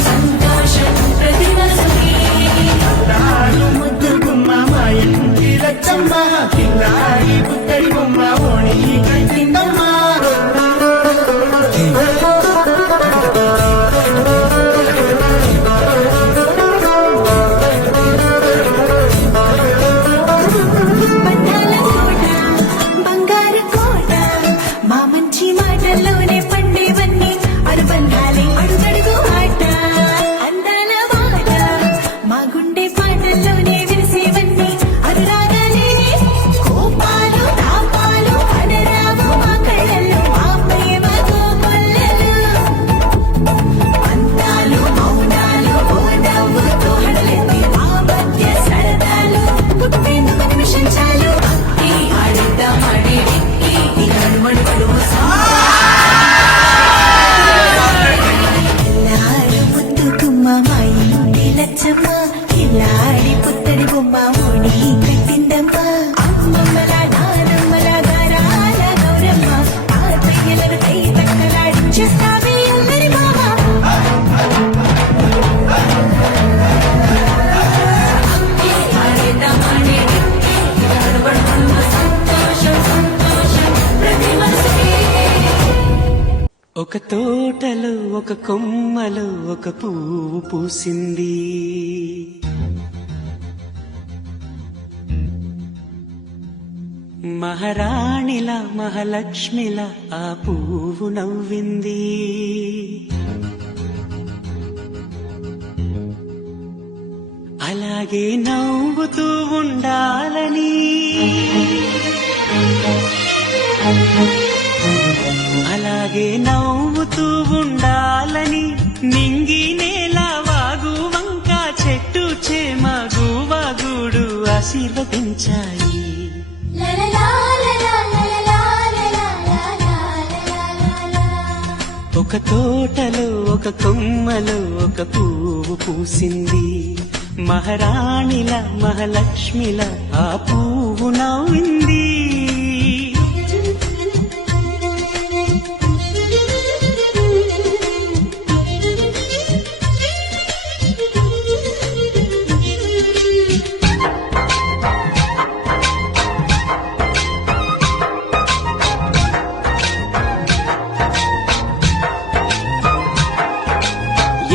సంతోషం సంతోషం ప్రతి మనసుకి అల్లారు ముద్దు గుమ్మ మా ఇంటి లచ్చమ్మ పిల్లాడి పుత్తడి బొమ్మ ఓణి కట్టిందమ్మా బంధాల కోట బంగారు కోట మా మంచి మాటల్లోనే పండేవన్నీ అనుబంధాలే అడుగడుగు ఆట అందాల మాట మా గుండె పాటల్లోనే విరిసేవన్నీ అనురాగాలేనే కోపాలు తాపాలు అనరావు మా కళ్ళల్లో మా ప్రేమ కోకొల్లలు అందాలు మౌనాలు ఓ నవ్వుతో హడలెత్తి మా మధ్య సరదాలు పుట్టేందుకు నిమిషం చాలు అక్కి ఆడిద్దాం ఆడి వెక్కి ఈ నడుమడి పడుము ఎల్లారు ముద్దు గుమ్మ మా ఇంటి లచ్చమ్మ కిల్లాడి పుత్తడి బొమ్మ ఓణి కట్టిందమ్మా అమ్మమ్మల నానమ్మల గారాల గౌరమ్మ తాతయ్యలను కై తక్కలాడించేస్తావే అందరి బావ ఒక తోటలో ఒక కొమ్మలో ఒక పువ్వు పూసింది మహారాణిలా మహాలక్ష్మిలా ఆ పువ్వు నవ్వింది అలాగే నవ్వుతూ ఉండాలని అలాగే నవ్వుతూ ఉండాలని నింగి నేల వాగు వంక చెట్టు చేమ గువాగుడు ఆశీర్వదించాయి ఒక తోటలో ఒక కొమ్మలో ఒక పువ్వు పూసింది మహారాణిల మహాలక్ష్మిల ఆ పువ్వు నవ్వింది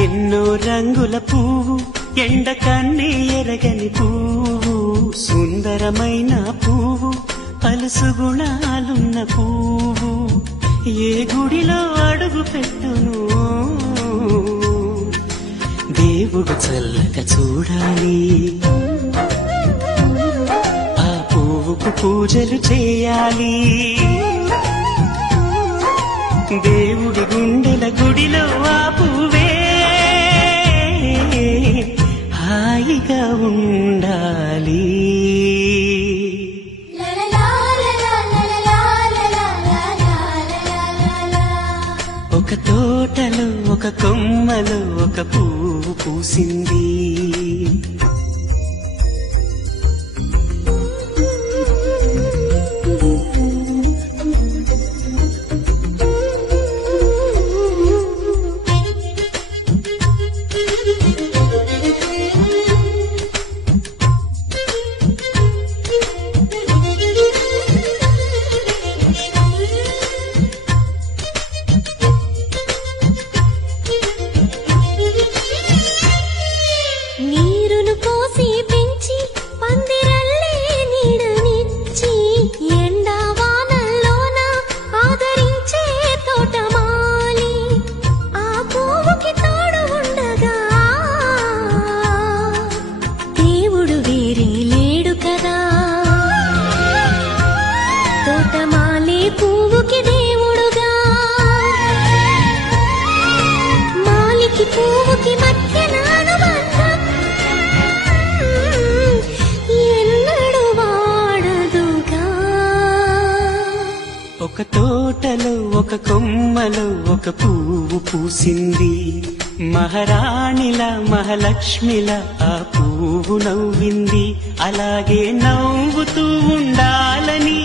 ఎన్నో రంగుల పువ్వు ఎండ కన్నే ఎరగని పువ్వు సుందరమైన పువ్వు పలుసు గుణాలున్న పువ్వు ఏ గుడిలో అడుగు పెట్టును దేవుడు చల్లగా చూడాలి ఆ పువ్వుకు పూజలు చేయాలి దేవుడి గుండెల గుడిలో ఆ పువ్వే హాయిగా ఉండాలి ఒక తోటలో ఒక కొమ్మలో ఒక పువ్వు పూసింది నీరును పోసి పెంచి పందిరల్లే నీడనిచ్చి ఎండా వానల్లోన ఆదరించే తోటమాలి ఆ పువ్వుకి తోడు ఉండగా దేవుడు వేరే లేడు కదా తోటమాలి పువ్వుకి దేవుడుగా మాలికి పువ్వుకి మధ్య నానుబంధం ఎన్నడు వాడదుగా ఒక తోటలో ఒక కొమ్మలో ఒక పువ్వు పూసింది మహారాణిల మహాలక్ష్మిల ఆ పువ్వు నవ్వింది అలాగే నవ్వుతూ ఉండాలని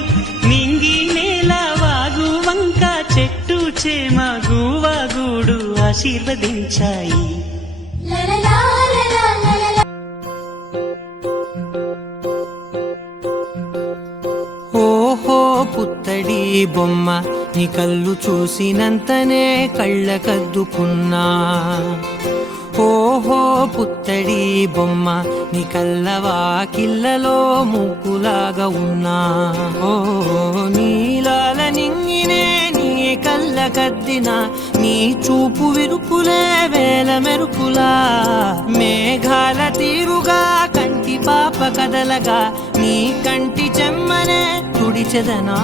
నింగి నేల వాగు వంక చెట్టు చేమ గువాగుడు ఆశీర్వదించాయి ఓహో పుత్తడి బొమ్మ నీ కళ్ళు చూసినంతనే కళ్ళకద్దుకున్నా. ఓహో పుత్తడి బొమ్మ నీ కళ్ళవాకిళ్ళలో ముగ్గులాగా ఉన్నా. ఓ నీలాల నింగినే నీ కళ్ళకద్దిన నీ చూపు విరుపులే వేల మెరుపులా. మేఘాల తీరుగా కంటి పాప కదలగా నీ కంటి చెమ్మనే తుడిచెదనా.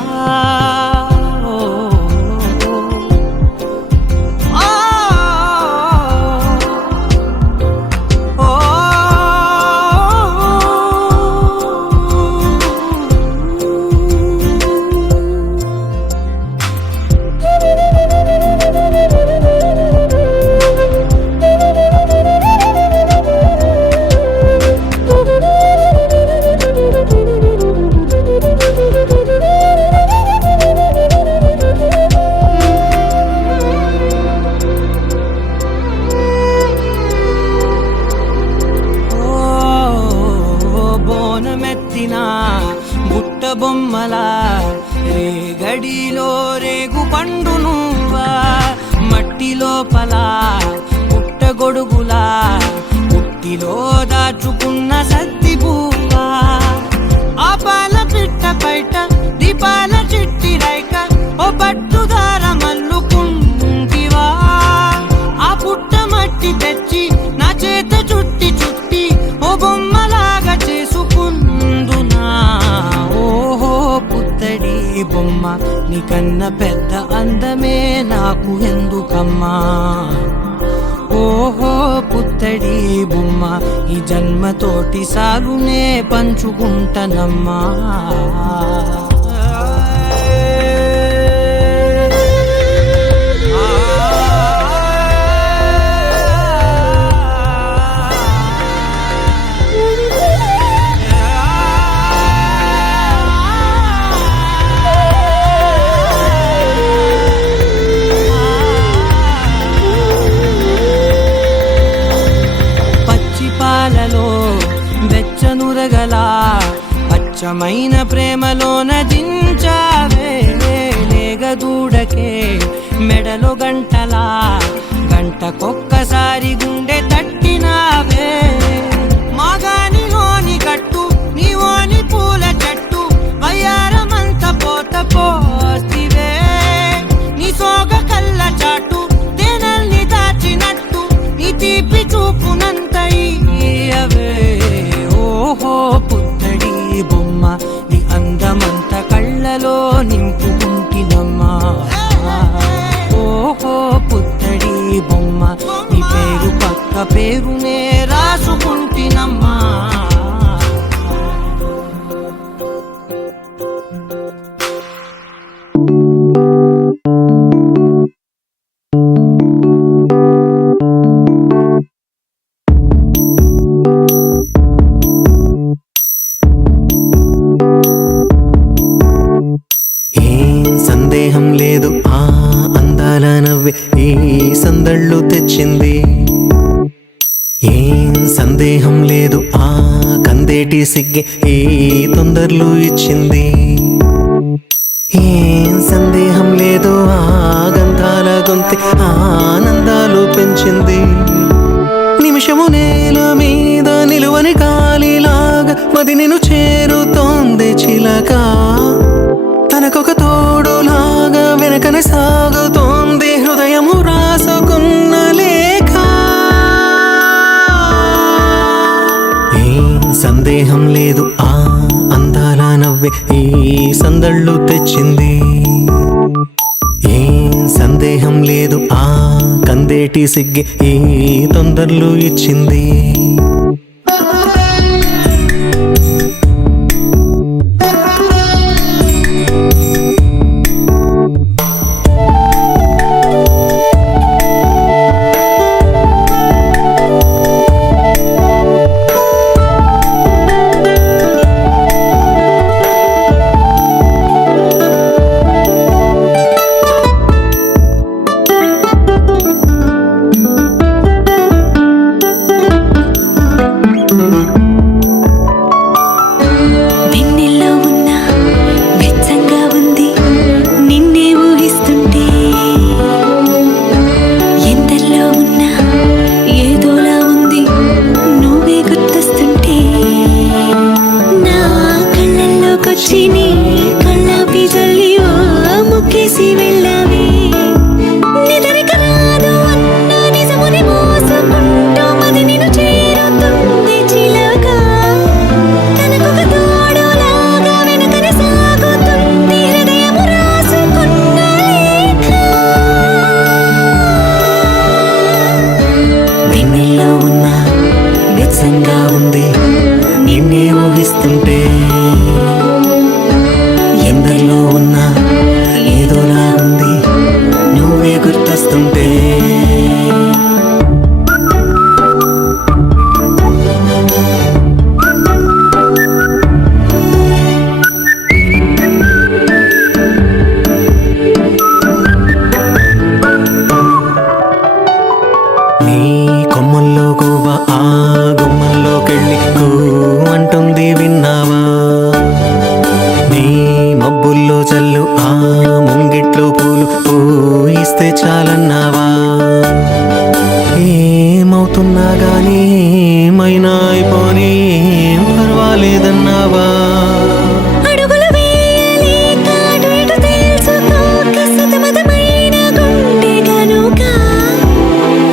బుట్ట బొమ్మలా రేగడిలో రేగు పండు నువ్వా. మట్టి లోపల పుట్ట గొడుగులా పుట్టిలో దాచుకున్న సత్తి పువ్వా. ఆ పాల పిట్ట బయట దీపాల చిట్టి రైక ఓ పట్టుదార మల్లుకుంటివా. ఆ పుట్ట మట్టి తెచ్చి నా చేత చుట్టి చుట్టి ఓ బొమ్మలాగా చేసుకుందునా. ఓహో పుత్తడి బొమ్మ నీకన్న పెద్ద అందమే నాకు ఎందుకమ్మా. ఓహో పుత్తడి బొమ్మ ఈ జన్మతోటి సాలునే పంచుకుంటనమ్మా. వెచ్చనురగలా పచ్చమైన ప్రేమలోన దించావే. లేగదూడకే మెడలో గంటలా గంటకొక్కసారి గుండె తట్టినావే. మాగానిలోని కట్టు నీవోని పూల చెట్టు వయ్యారమంత పోత పోస్తివే. నీ సోగ కళ్ళ చాటు తేనల్ని దాచినట్టు నీ తీపి చూపునంత ఇయ్యవే. ఓహో పుత్తడి బొమ్మ నీ అందమంత కళ్ళలో నింపుకుంటినమ్మా. ఓహో పుత్తడి బొమ్మ నీ పేరు పక్క పేరునే రాసుకుంటినమ్మా. సందేహం లేదు ఆ అందాల నవ్వే ఈ సందళ్ళు తెచ్చింది. ఏం సందేహం లేదు ఆ కందేటి సిగ్గే ఈ తొందరలు ఇచ్చింది. ఏం సందేహం లేదు ఆ గంధాల గొంతె ఆనందాలు పెంచింది. నిమిషము నేల మీద నిలువని గాలిలాగా మది నిన్ను చేరుతోంది చిలక. తనకొక తోడులాగా వెనకనే సాగుతోంది హృదయము రాసుకున్న లేఖ. ఏం సందేహం లేదు ఆ అందాల నవ్వే ఈ సందళ్ళు తెచ్చింది. ఏం సందేహం లేదు ఆ కందేటి సిగ్గే ఈ తొందరలు ఇచ్చింది. వస్తుంటే నీ కొమ్మల్లో కోవ ఆ గుమ్మల్లోకెళ్ళి కూ అంటుంది విన్నావా నీ మబ్బుల్లో చల్లు ఆ ముంగిట్లో పూలు పూయిస్తే చాలన్నావా ఏమవుతున్నా గానీ ఏమైనా అయిపోనీ ఏం పర్వాలేదన్నావా అడుగులు వేయలేక అటు ఇటు తెలుసుకోక సతమతమైన గుండె గనుక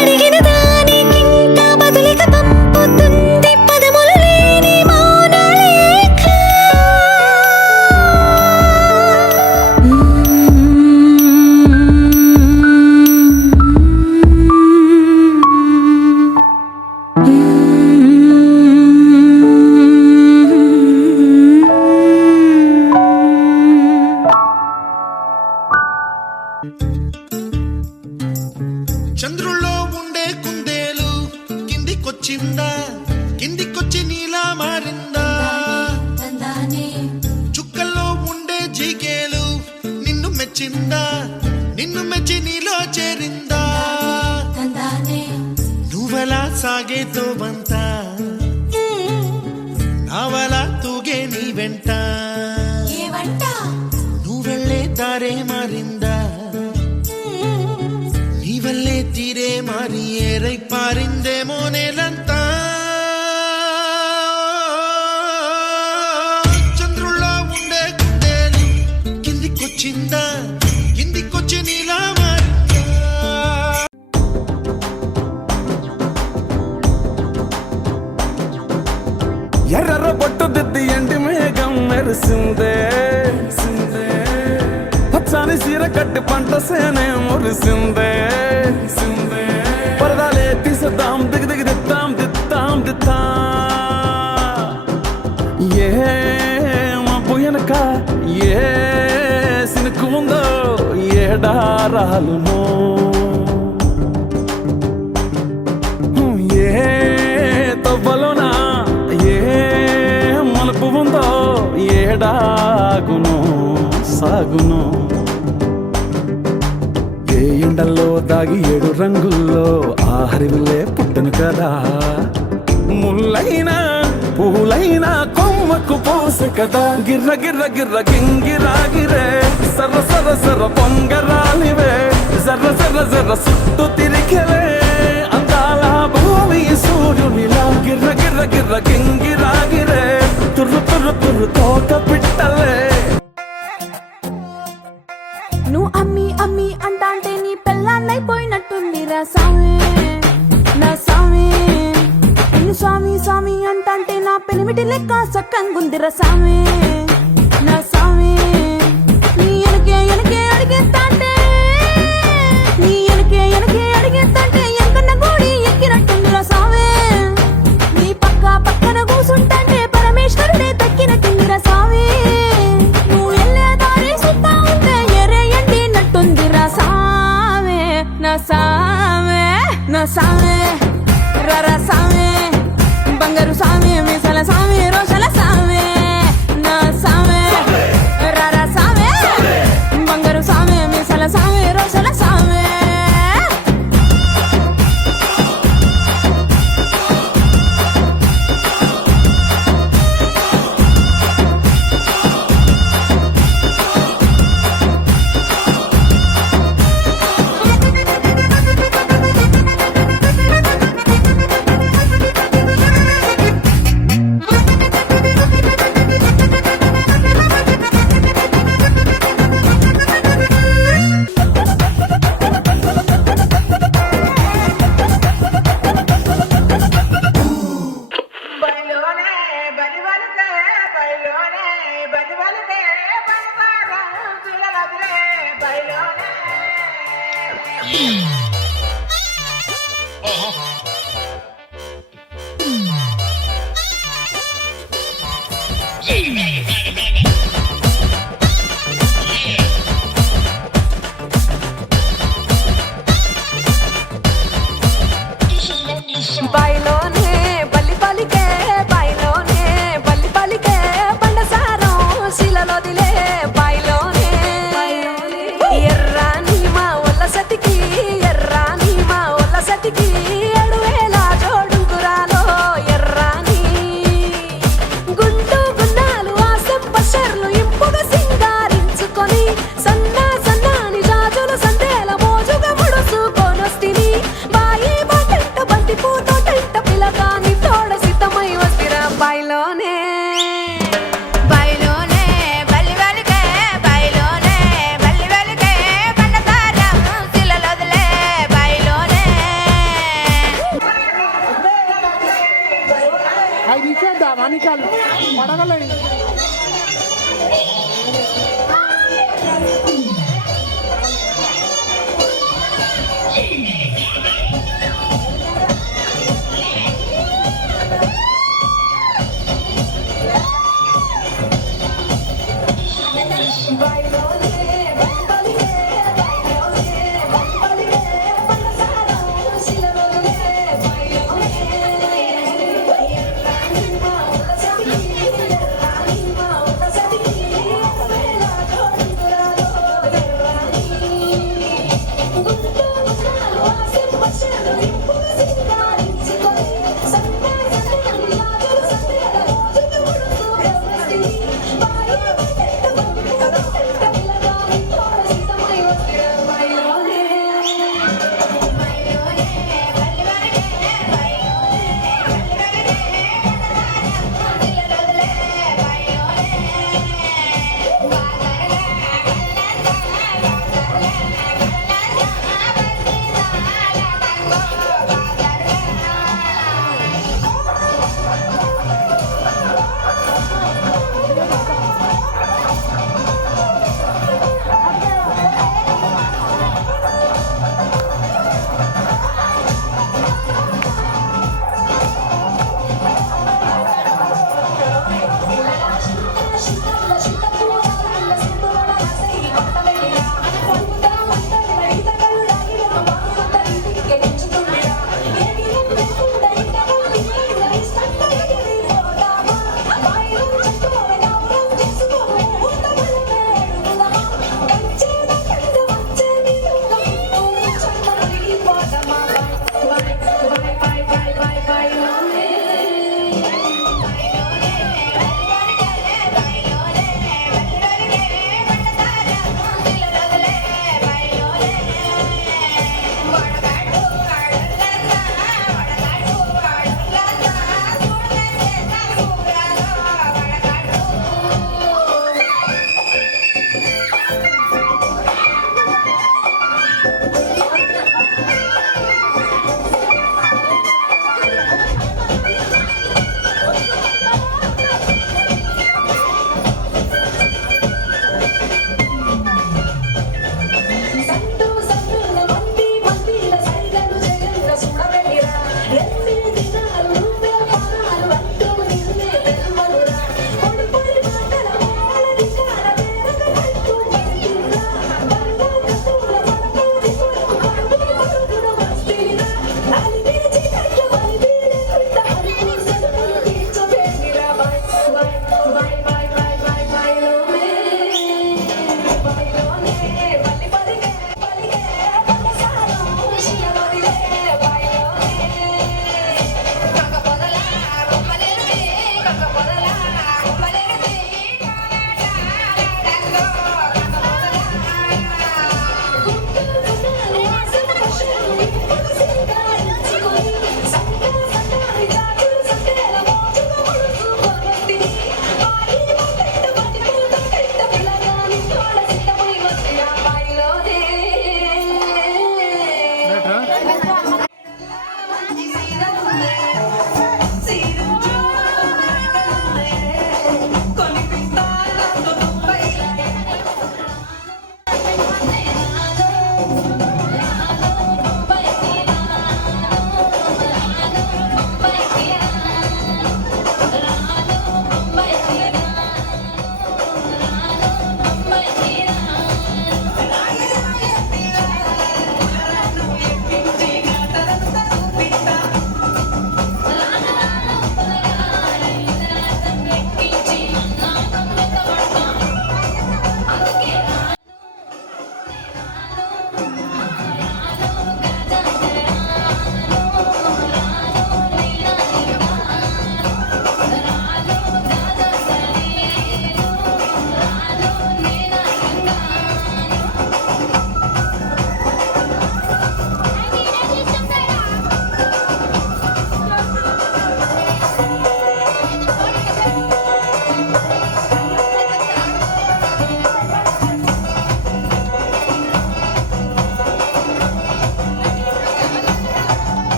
అడిగిన దానికింత బదులిక పంపుతుంది పదములు లేని మౌనలేఖ. చంద్రుల్లో ఉండే కుందేలు కిందికొచ్చిందా కిందికొచ్చి నీలా మారిందా చుక్కల్లో ఉండే జీకేలు నిన్ను మెచ్చిందా నిన్ను మెచ్చి నీలో చేరిందా నువ్వలా సాగేతో బంత నావలా తూగే నీ వెంట నువ్వెళ్ళే దారే మారిందా నీవల్లే తీరే మారి ఏరై పారిందేమో నేలంతా చంద్రుల్లో ఉండే కుందేలు కిందికొచ్చిందా కిందికొచ్చి నీలా మారిందా ఎర్ర బొట్టు దిద్ది ఎండి మేఘం మెరిసిందే పచ్చాని సీర కట్టి పంట సేనే మురిసిందే పరదాలే తీసేద్దాం దిగి దిగి దిద్దాం దిద్దాం దిద్దా ఏ మబ్బు వెనక ఏ సినుకు ఉందో ఏడారాలునో ఏ తవ్వలోనా ఏ మలుపు ఉందో ఏడాగును సాగును ఏ ఎండల్లో దాగి 7 రంగుల్లో ఆ హరివిల్లే పుట్టను కదా ముల్లైనా పూలైనా కొమ్మకు పోసే కదా గిర్ర గిర్ర గిర్ర గింగిరాగిరే సర్ర సర్ర సర్ర పొంగరాలివే జర్ర జర్ర జర్ర సుట్టు తిరిగలే అందాల భూమి సూర్యునిలా గిర్ర గిర్ర గిర్ర గింగిరాగిరే తుర్రు తుర్రు తుర్రు తోట పిట్టలే నువ్వు అమ్మి అమ్మి అంటాంటే నీ పెళ్ళాన్నైపోయినట్టుంది రా సామి నా సామి నిన్ను స్వామి స్వామి అంటాంటే నా పెనిమిటి లెక్క సక్కంగుందిరా సామి నా సామి నీ ఎనకే ఎనకే అడిగేస్తాంటే నీ ఎనకే ఎనకే అడిగేస్తాంటే ఎంకన్న గోడి ఎక్కినట్టుందిరా సామి నీ పక్క పక్కన కూసుంటాంటే పరమేశ్వరుడే తక్కినట్టుందిరా సామి నువ్వు వెళ్ళే దారి సుత్తా ఉంటే ఎరే ఎండినట్టుందిరా సామి నా సామి నా సామి రరా సామి బంగారు సామి మీసాల సామి రోషల సామి నా సామి రరా సామి బంగారు సామి మీసాల సామి రోషల సామి Thank you.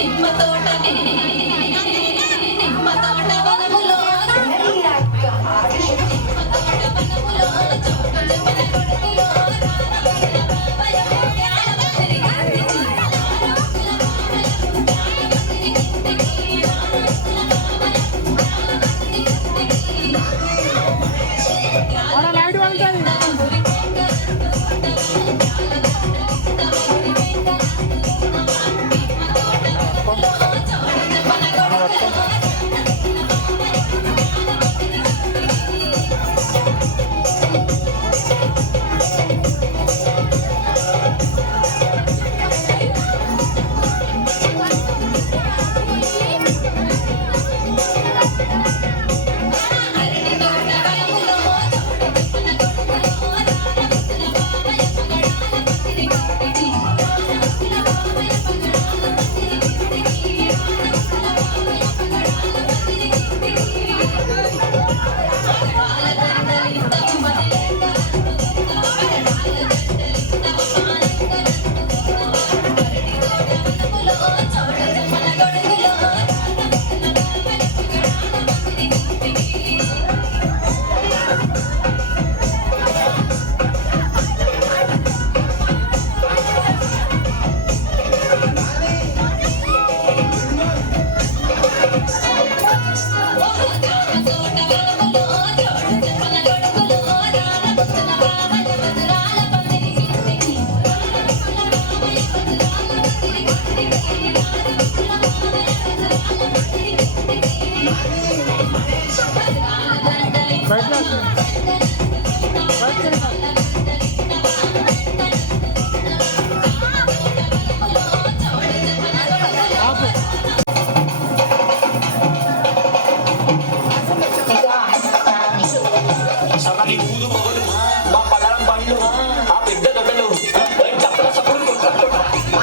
నిమ్మ తోట వనములో చోటుల మన కొడుకులో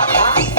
పండుగ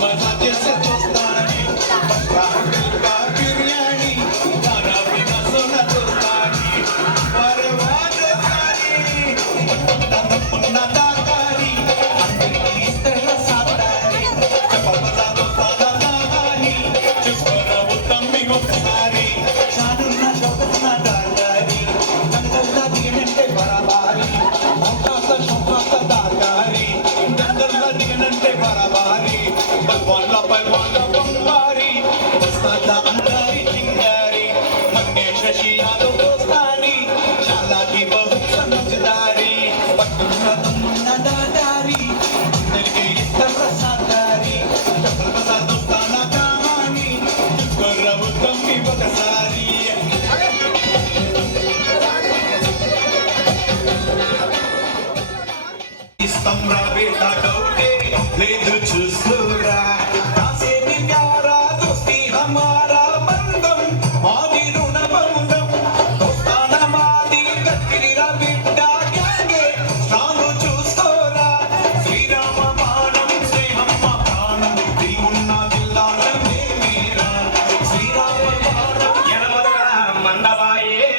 मजा जैसे दोस्तानी पक्का दिल का बिरयानी गाना बिना सुना दोस्तानी परवाज सारी पन्ना दाकारी अंदर की तरह सादारी चपल बजा दोस्ताना दागानी चुप रहो तम्मी मुख्तारी शानुना शौकतना दागारी नंगल्ला दिगनंटे बराबारी मोकासा शौकासा दागारी नंगल्ला दिगनंटे बराबारी बलवाला बम्बारी वस्तादा अंगारी चिंगारी मन्ने शशि यादव दोस्तानी शाला की बहुत समझदारी पटना तमन्ना दादारी दिल के इस तरह सादारी चपल बजा दोस्ताना कहानी जिसको रब तुम भी बकसारी इस्तम्रा बेटा डोटे ले दो चुस्लुरा कासेनी प्यारा दोस्ती हमारा बंधम मादी ऋण बंधम दोस्ताना मादी गतिरा बिड्डा ग्यांगे सानु చూసుకోరా శ్రీరామ బాణం స్నేహమ్మ ప్రాణం దీవున్నా దిల్లాలనే మీరా శ్రీరామ బాణం ఎనమదరా మండవాయే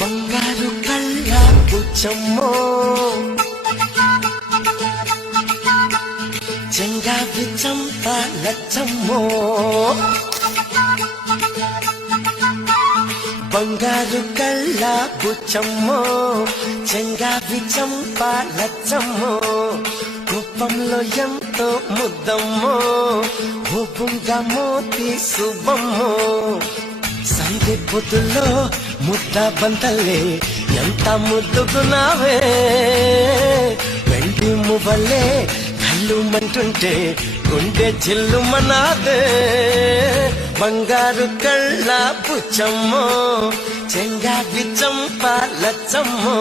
బంగారు కళ్ళ బుచ్చమ్మో చెంగావి చంప లచ్చమ్మో బంగారు కళ్ళ బుచ్చమ్మో చెంగావి చంప లచ్చమ్మో కుప్పంలో ఎంతో ముద్దమ్మో ఓపుంగా మోతి శుభమ్మో సంధి పొద్దుల్లో ముద్ద బంతల్లే ఎంత ముద్దుకున్నావే వెండి మువ్వలే కళ్ళు మంటుంటే గుండె చిల్లుమనాదే బంగారు కళ్ళ బుచ్చమ్మో చెంగావి చంప లచ్చమ్మో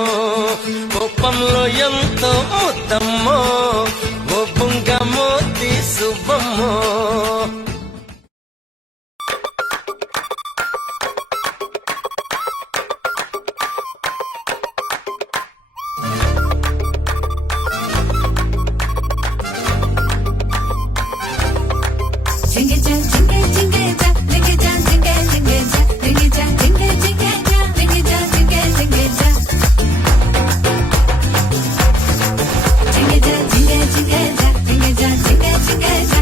కోపంలో ఎంతో ముద్దమ్మో ఓ బుంగ మోతి శుభమ్మో జింగే జా జింగే జింగే జా జింగే జా జింగే జింగే జా జింగే జా జింగే జింగే జా జింగే జా జింగే జింగే జా జింగే జా జింగే జింగే జా జింగే జా జింగే జింగే జా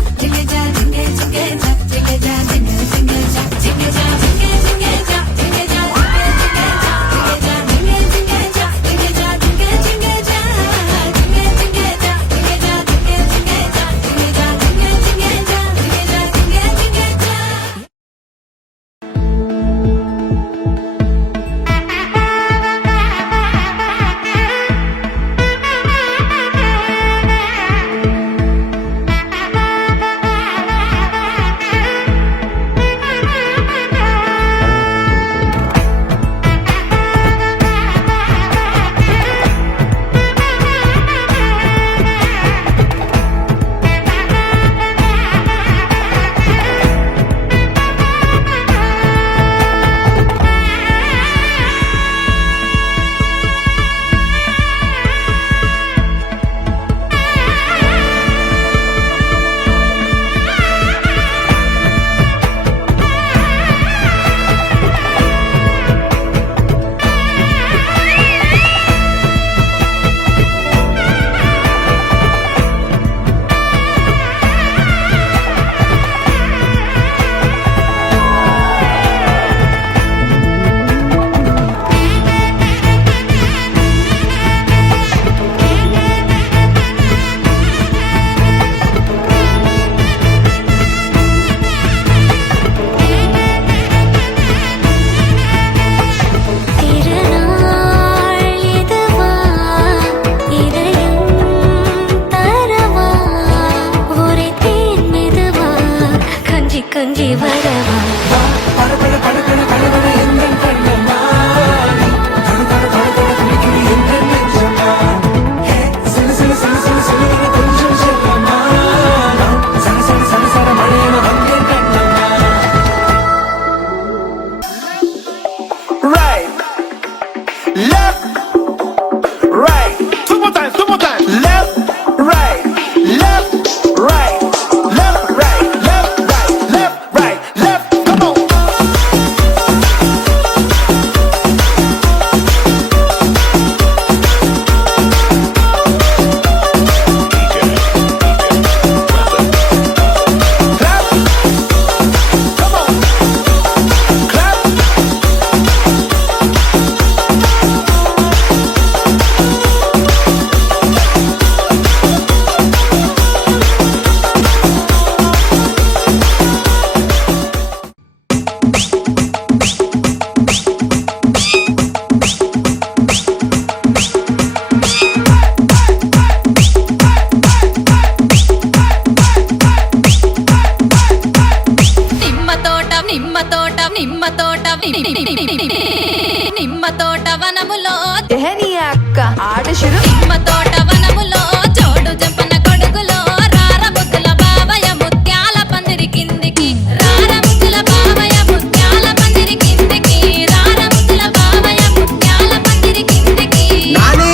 నిమ్మ తోట వనములో ఎహని అక్క ఆట షురు నిమ్మ తోట వనములో జోడు జంపన కొడుకులో రార ముద్దుల బావయ్య ముత్యాల పందిరి కిందికి రార ముద్దుల బావయ్య ముత్యాల పందిరి కిందికి రార ముద్దుల బావయ్య ముత్యాల పందిరి కిందికి నాని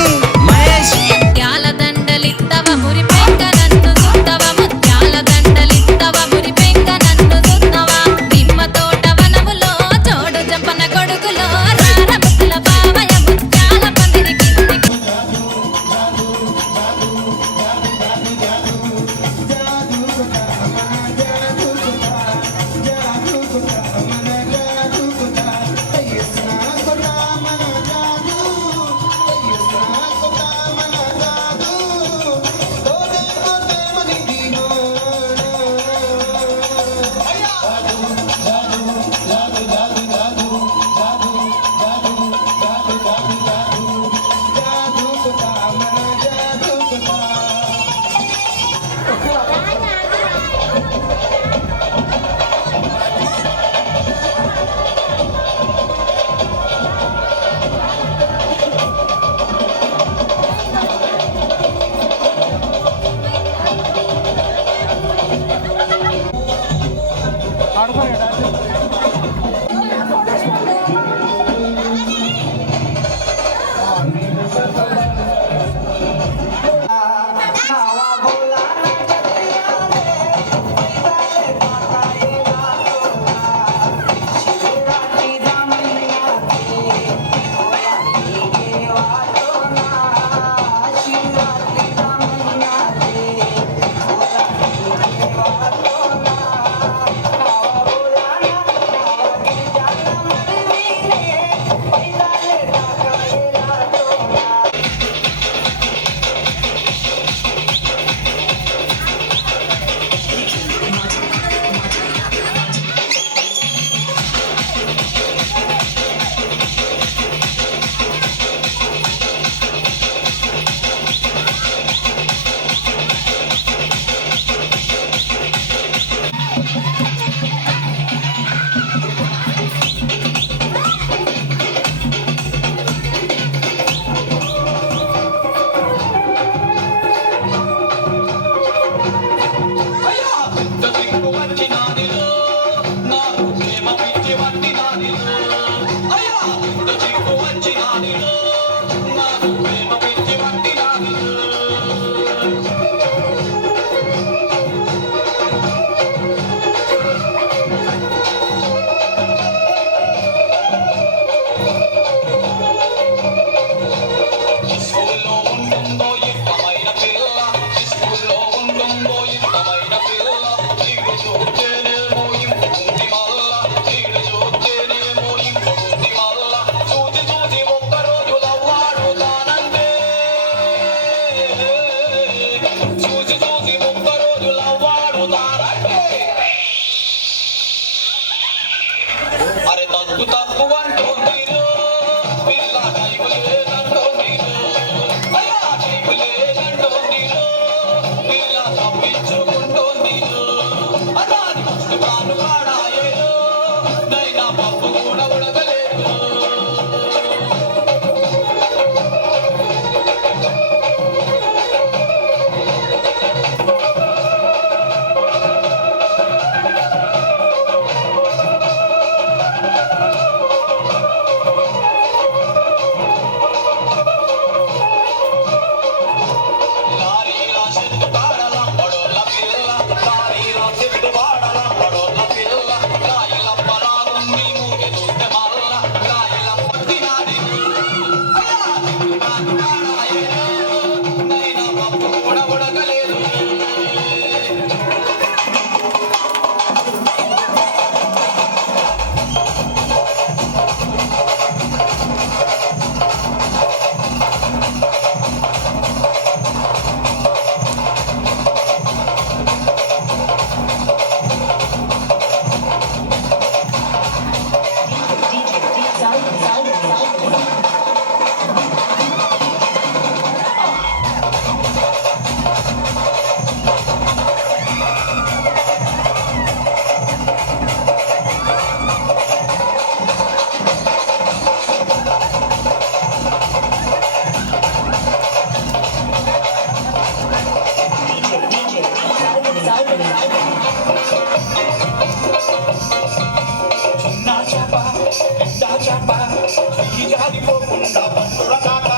మహేష్ ముత్యాల దండలిత్తవ మురి పెంక నన్ను సుత్తవ ముత్యాల దండలిత్తవ మురి పెంక నన్ను సుత్తవ నిమ్మ తోట వనములో జోడు జంపన కొడుకులో రార ముద్దుల బావయ్య ముత్యాల పందిరి కిందికి అరే తప్పు తప్పు అంటోందిరో పిల్ల కైపులేదంటోందిరో అయ్యా కైపులేదంటోందిరో పిల్ల తప్పించుకుంటోందిరో అదాని మస్తు కాను కాడాయేదో నైనా పప్పు కూడా ఉడకలేదు చాప చెయ్యి జారిపోకుండా పట్టుల కాక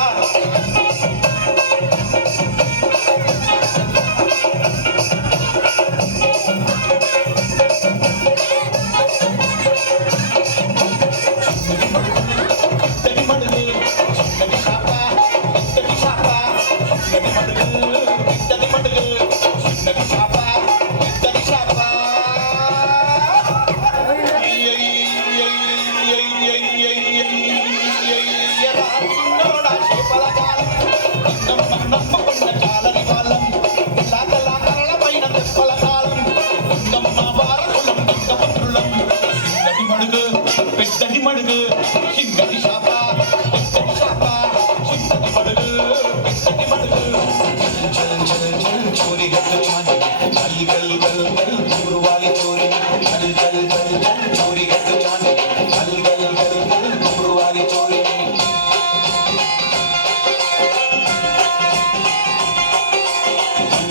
చిన్నది మడుగు చిన్నది చాప చిన్నది చాప చిన్నది మడుగు చిన్నది మడుగు చిన్నది చాప చిన్నది చాప నమ్మకుండా చాలని వాళ్ళం లాకల పైన తెప్పల కాలం నమ్మ వారకులం దండపత్రులం చిన్నది మడుగు పెద్దది మడుగు చిన్నది శాప పెద్దది శాప చిన్నది మడుగు పెద్దది మడుగు చల్ చల్ చల్ చోరీ గల్లు చాని గల్ గల్ గల్ గల్ దూరు వాలి చోరీ చల్ చల్ చల్ చల్ చోరీ గల్లు చాని గల్ గల్ గల్ గల్ దూరు వాలి చోరీ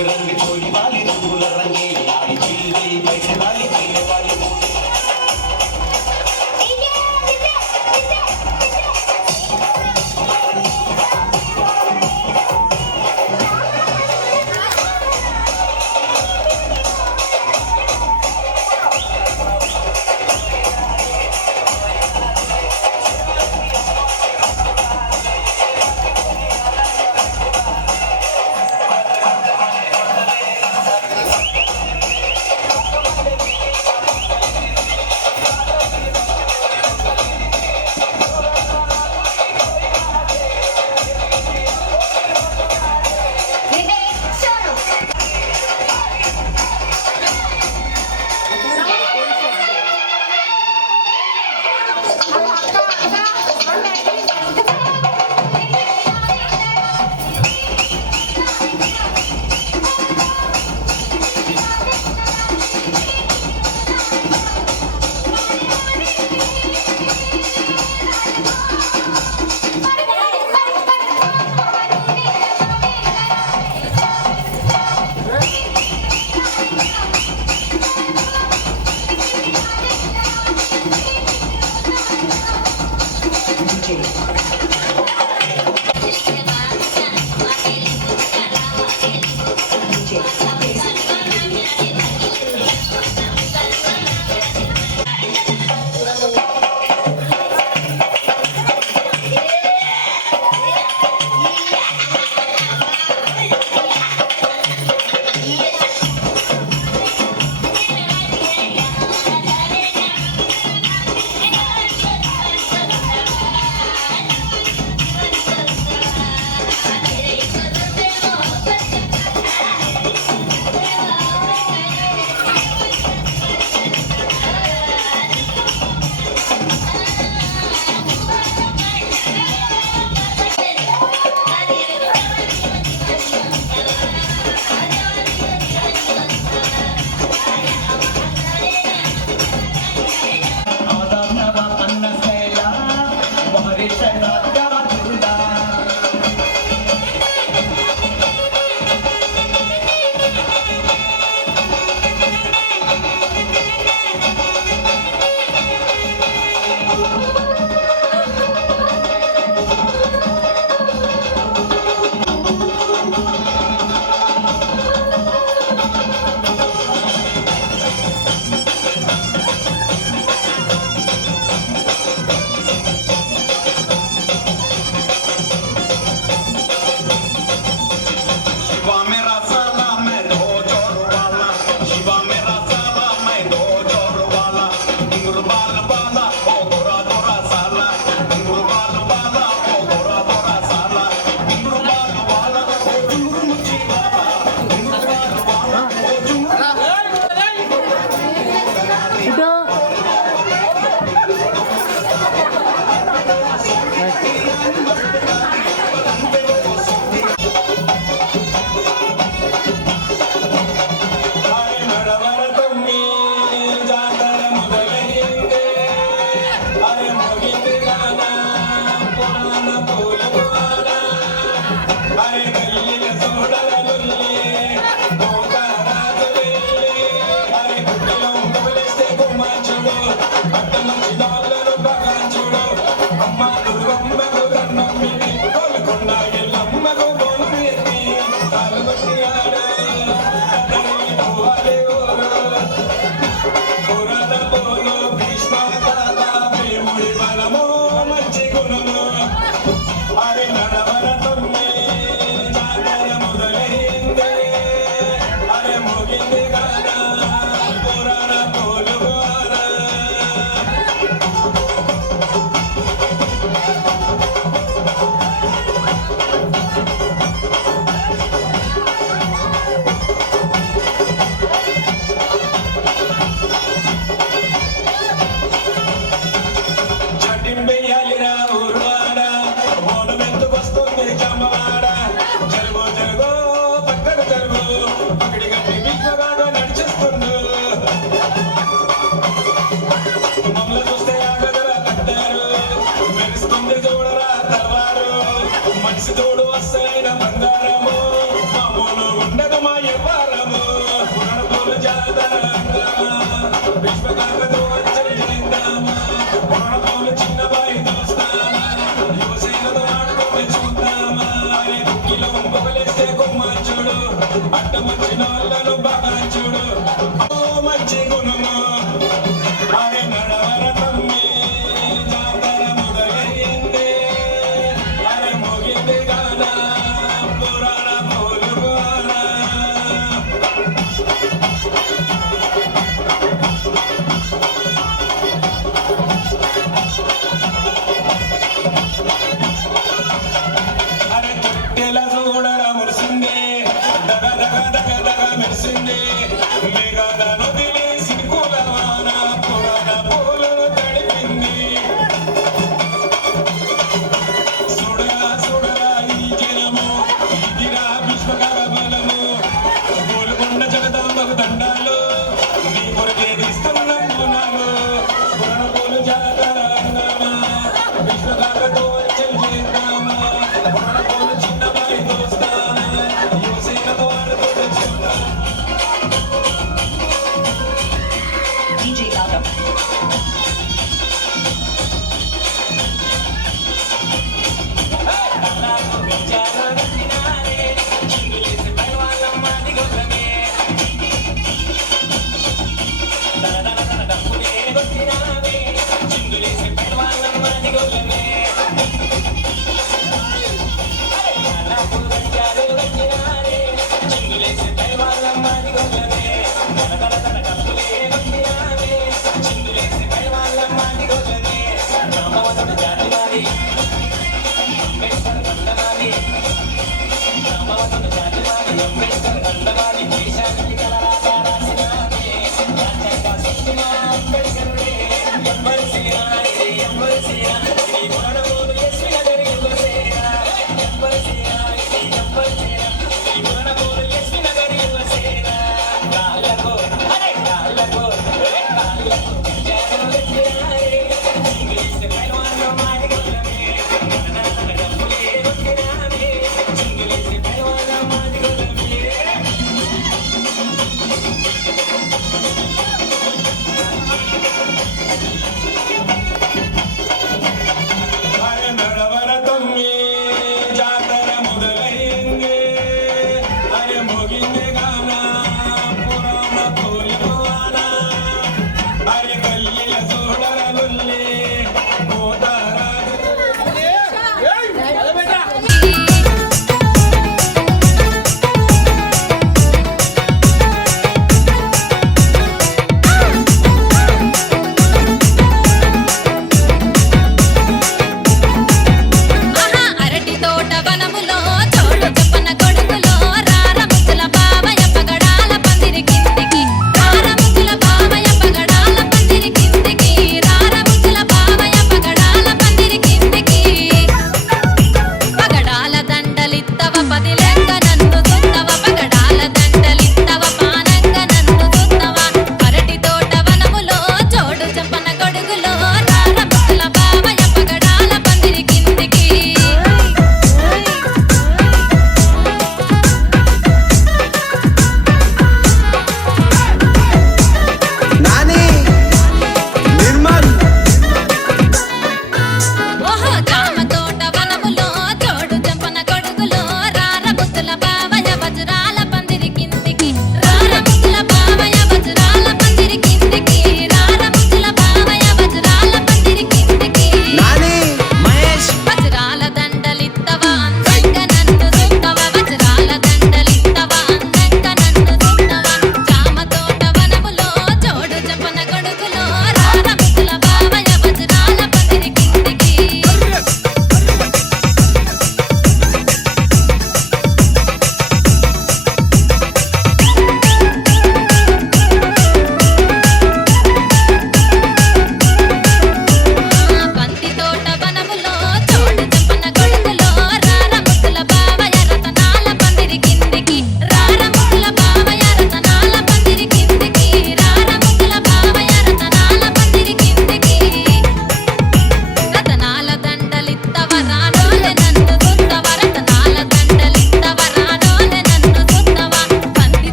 रंग चोरी वाली रंगुल रंगे यारी दिल दिल पैसे वाली पीने वाली గుణము అరే నడవర తమ్మి జాతర మొదలయ్యింది అరే మోగింది గాన పురాణ పోలుగు ఆనా అరే చుట్టెల చూడర మురిసింది దగ దగ దగ దగ మెరిసింది మేఘాల నదిలి సిక్కుల వాన పురాణ పూలను తడిపింది సుడరా సుడరా ఈ జనము ఇదిరా విశ్వకర బలము గోల్కొండ జగదాంబకు దండాలు నీ కొరకే తీస్తున్న మౌనాలు పురాణ పూలు జాతర అంగమా విశ్వకరతో చెల్ చేద్దామా పురాణ పూలు చిన్నబాయి దోస్తానా యువసేనతో ఆడుతూ తెచ్చుకున్నా DJ Lagam. Hey!